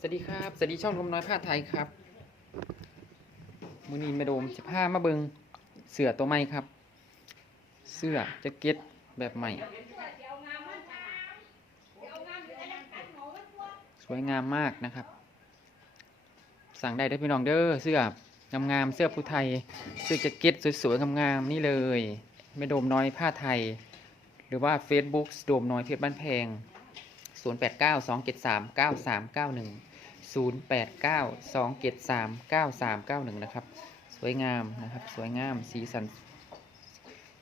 สวัสดีครับ สวัสดีช่องลมน้อยผ้าไทยครับมือนีมาโดมสิผ้ามาเบิงเสื้อตัวใหม่ครับ เสื้อแจ็คเก็ตแบบใหม่ สวยงามมากนะครับ สั่งได้ได้อพี่น้องเด้อเสื้องามๆเสื้อผู้ไทย เสื้อแจ็คเก็ตสวยๆงามๆนี่เลยแม่โดมน้อยผ้าไทย หรือว่า Facebook โดมน้อยเพชรบ้านแพง0 8 9 2 7 3 9 3 9 1 0 8 9 2 7 3 9 3 9 1 นะครับ สวยงามนะครับ สวยงาม สีสัน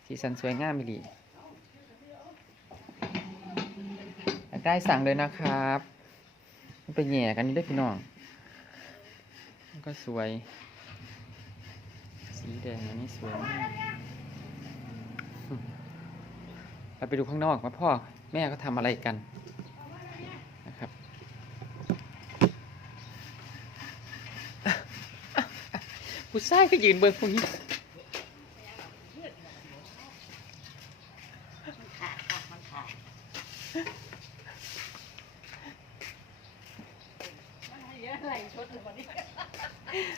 สีสันสวยงามดีอยากได้สั่งเลยนะครับมันไปแหย่กันนี่ได้พี่น้อง ก็สวย สีแดงอันนี้สวยมากเราไปดูข้างนอกว่าพ่อแม่เขาทำอะไรกันนะครับ ผู้ชายก็ยืนเบิ่งพวกนี้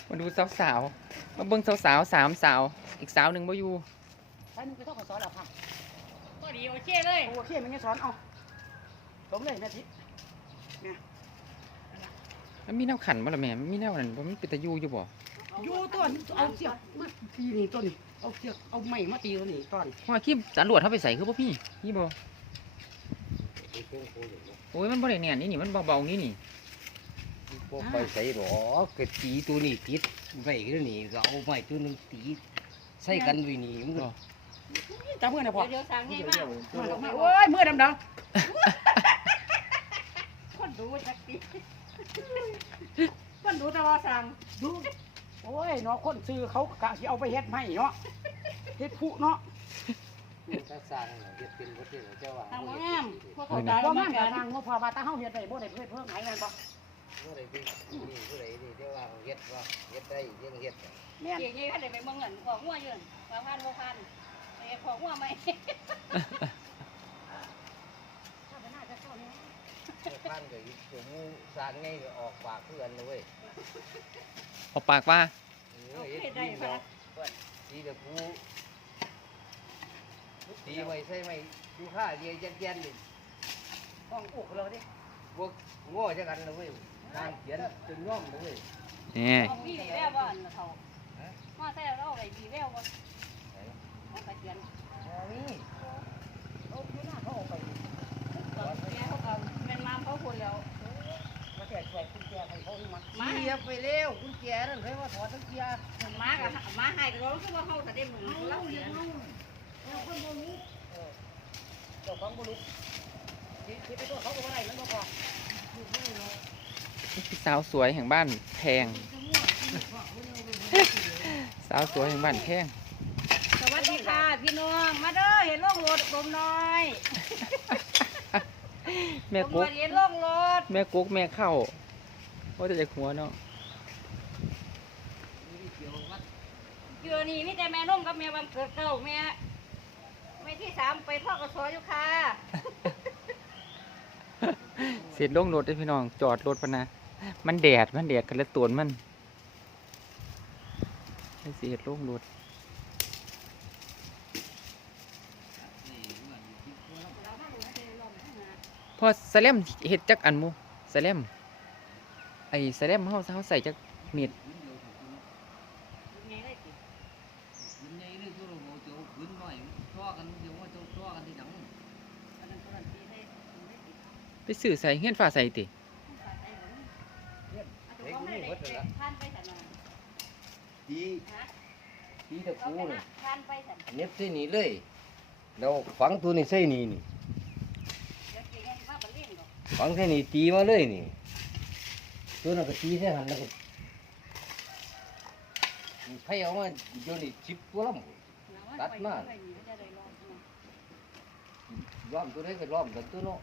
มาดูสาวสาวมาเบิ่งสาวสาวสามสาว อีกสาวหนึ่งบ่อยู่ไปมึงไปท่องขอสอนแล้วค่ะก็ดีโอเคเลยโอเคมันยังสอนเอาสมเลยแม่ทิมันมีแนวขันบ่ล่ะแม่มันมีแนวนั้นบ่มันเป็นตะยูอยู่บ่ อยู่ต้นเอาเสียบมาตีนี่ต้นนี่เอาเสียบเอาไม้มาตีตัวนี้ต้นว่าขี้จรวดเขาไปใส่คือบ่พี่นี่บ่โอ้ยมันบ่ได้แน่นนี่นี่มันเบาๆนี่นี่พวกไปใส่หรอกกตีตัวนี้ติดไว้ก็นี่ก็เอาไม้ตัวหนึงตีใส่กันไว้นี่มันก็จับมือนะพ่อเดี๋ยวสั่งให้มากโอ้ยมือดำดคนดูจักตีคนดูแต่ว่าสั่งำดูโอ้ ยเนาะคนซื้อเขากะสิเอาไปเฮ็ดให้เนาะเฮ็ดผู้เนาะถ้าสร้างน่ะเฮ็ดเป็นบ่ได้เจ้าว่าทางบ่งามพวกเขาบ่ตายมัมานกักะนทางบ่พอว่าตาเฮาเฮ็ดได้บ่ได้เพิ่นเพิ่มให้แม่นบ่ได้เป็นนี่ผู้ใดนี่เจ้าว่าเฮ็ดว่าเฮ็ดได้ยังเฮ็ดแม่นเกี่ยๆเขาได้ไปเมืองเงินของหัวยืนว่าพันบ่พันไอ้ของหัวไหมถ้าเป็นหน้าจะเข้าเนี่ยเฮ็ดพันก็อีกตัวหมูสร้างไงก็ออกปากคือกันนะเว้ยออกปากว่า เออเฮ็ดดีเนาะดีแต่กูตีไว้ใส่ไม้ดูค่าเดียวยัดยันนี่ห้องอกเราดิพวกโง่จักกันนะเว้ยการเขียนจนย่อมนะเว้ยนี่ของพี่แววบ่อนเขามาแท้เราอะไรดีแววบ่เขาไปเขียนบ่ มันมา เกียไปแล้วกุญแจนั่นเคยว่าถอดทั้งเกียร์มากับมาให้ก็ร้องคือว่าเฮาถ้าได้มึงเราเขียนเจ้าของบุรุษที่ที่ไปตัวเขาก็บ่ได้มันบ่พอนี่คือสาวสวยแห่งบ้านแพง สาวสวยแห่งบ้านแพง สวัสดีค่ะ พี่น้องมาเด้อเห็นโล่งรถลมน้อยแม่ลมกุ๊น้อกยเห็นโล่งรถแม่กุ๊กแม่เข้า ว่าจะจะหัวเนาะเกือนี่มีแต่แม่นุ่มกับแม่บังเกิดเก่าแม่แม่ที่สามไปพ่อกระสออยู่ค่ะ เสร็จลงรถได้อพี่น้อง จอดรถพะนะ มันแดด มันแดดกันแล้วตวนมันให้เสียลงรถพอสแลมเฮ็ดจักอันหมูสแลม ไอ้สแลมเฮาเฮาใส่จักเม็ดไงได้ติมันใหญ่เลยตัวเราเจ้าขึ้นหน่อยซ้อกันเดี๋ยวว่าเจ้าซ้อกันที่หลังอันนั้นตัวนั้นตีได้ได้ติไปซื้อใส่เฮือนฟ้าใส่ติท่านไปสันนะตีฮะตีตะเราปูไปเลยนะท่านไปสันเน็บใส่นี่เลยเราฝังตัวนี้ใส่นี่นี่เดี๋ยวตีให้มาบันเล่นดอกฝังใส่นี่ตีมาเลยนี่ ตัวนั้นก็ตีใส่หันแล้วก็ไผเอามาโยนี่ชิบตัวลำตัดมาไปนี่จะได้รอดนะล้อมตัวได้ก็ล้อมกันตัวเนาะ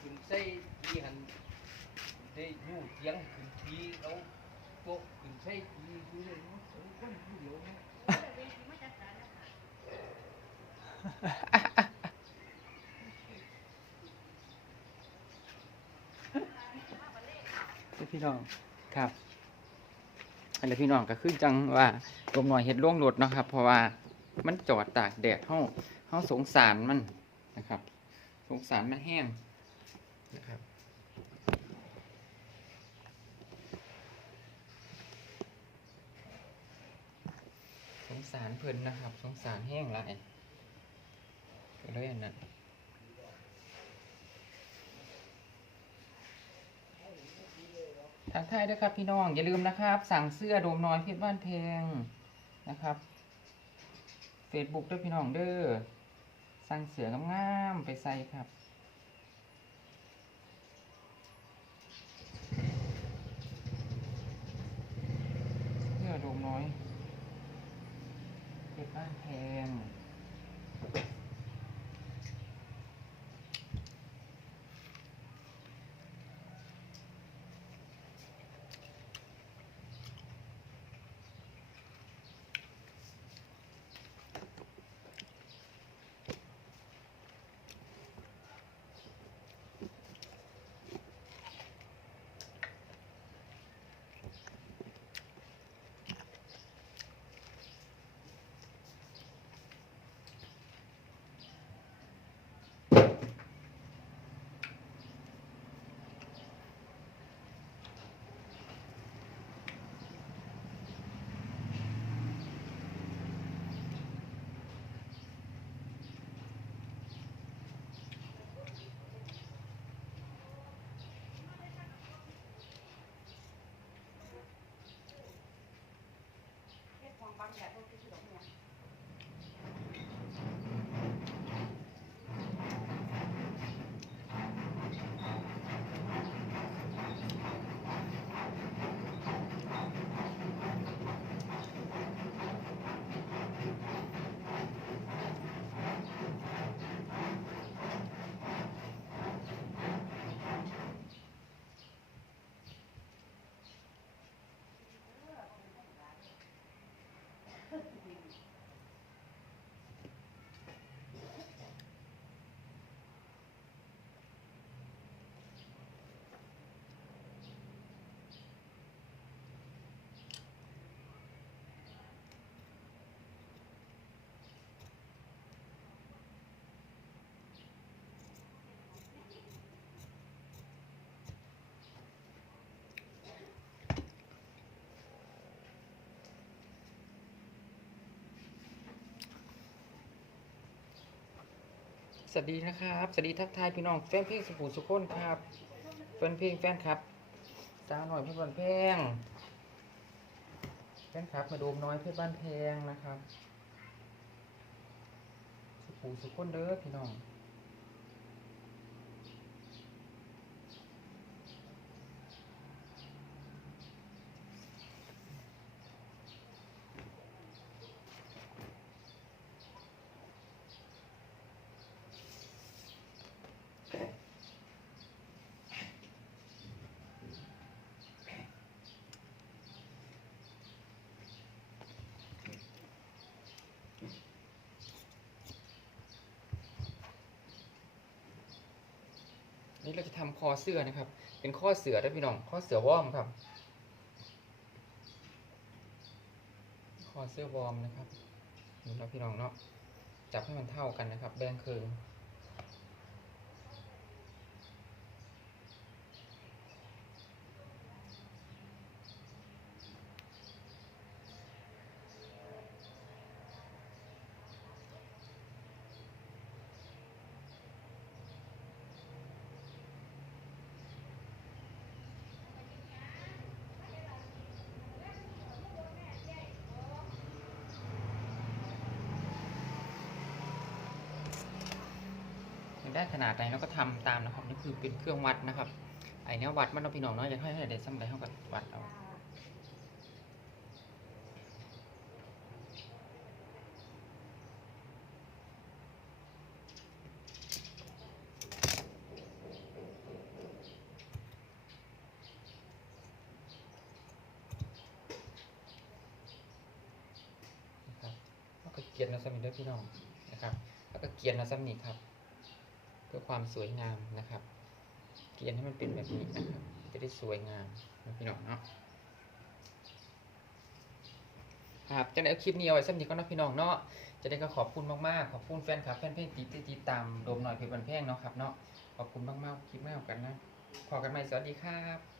ขึ้นใส่ทีหันได้อยู่เสียงขึ้นทีเอา โต๊ะขึ้นใส่ตีกูเลยเนาะสองคนผู้เดียวเนาะพี่น้องครับ อันนี้พี่น้องก็คือจังว่าลมหน่อยเฮ็ดล่วงรถเนาะครับ เพราะว่ามันจอดตากแดดเฮาเฮาสงสารมันนะครับ สงสารมันแห้งนะครับ สงสารเพิ่นนะครับ สงสารแห้งหลายก็เลยอันนั้นทางไทายด้วยครับพี่น้อง อย่าลืมนะครับ สั่งเสื้อโดมน้อยเพชรบ้านแพงนะครับ Facebook ด้วยพี่น้องเด้อสั่งเสืองามๆไปใส่ครับ เสื้อโดมน้อย เพชรบ้าน แพง ส วัสดีนะครับ สวัสดีทักทายพี่น้องแฟนเพลงสุขุมสุขคนครับแฟนเพลงแฟนครับสาวหน่อยเพื่อนบ้านแพงแฟนครับมาดูมน้อยเพื่อนบ้านแพงนะครับ สุขุมสุขคนเด้อพี่น้อง นี่เราจะทำคอเสื้อนะครับ เป็นข้อเสือนะพี่น้องข้อเสือวอร์มครับคอเสื้อวอร์มนะครับนี่เราพี่น้องเนาะจับให้มันเท่ากันนะครับ แบ่งคืน ได้ขนาดไหนเราก็ทำตามนะครับนี่คือเป็นเครื่องวัดนะครับไอเนี้ยวัดมันเราพี่น้องเนาะอยากให้ให้เด็ดซ้ำไรเท่ากับวัดเราเกียนนะสมิธด้วยพี่น้องนะครับ แล้วก็เกียนนะสมิธครับ พื่อความสวยงามนะครับเกลียนให้มันเป็นแบบนี้นะครับ จะได้สวยงามนะพี่น้องเนาะครับจะได้เอาคลิปนี้เอาไว้สักนี่ก็นะพี่น้องเนาะ จะได้ก็ขอบคุณมากๆ ขอบคุณแฟนคลับแฟนเพลงติดติดตามโดมหน่อยเพื่อนแพงเนาะครับเนาะ ขอบคุณมากๆ คลิปไม่กันนะ ขอกันใหม่สวัสดีครับ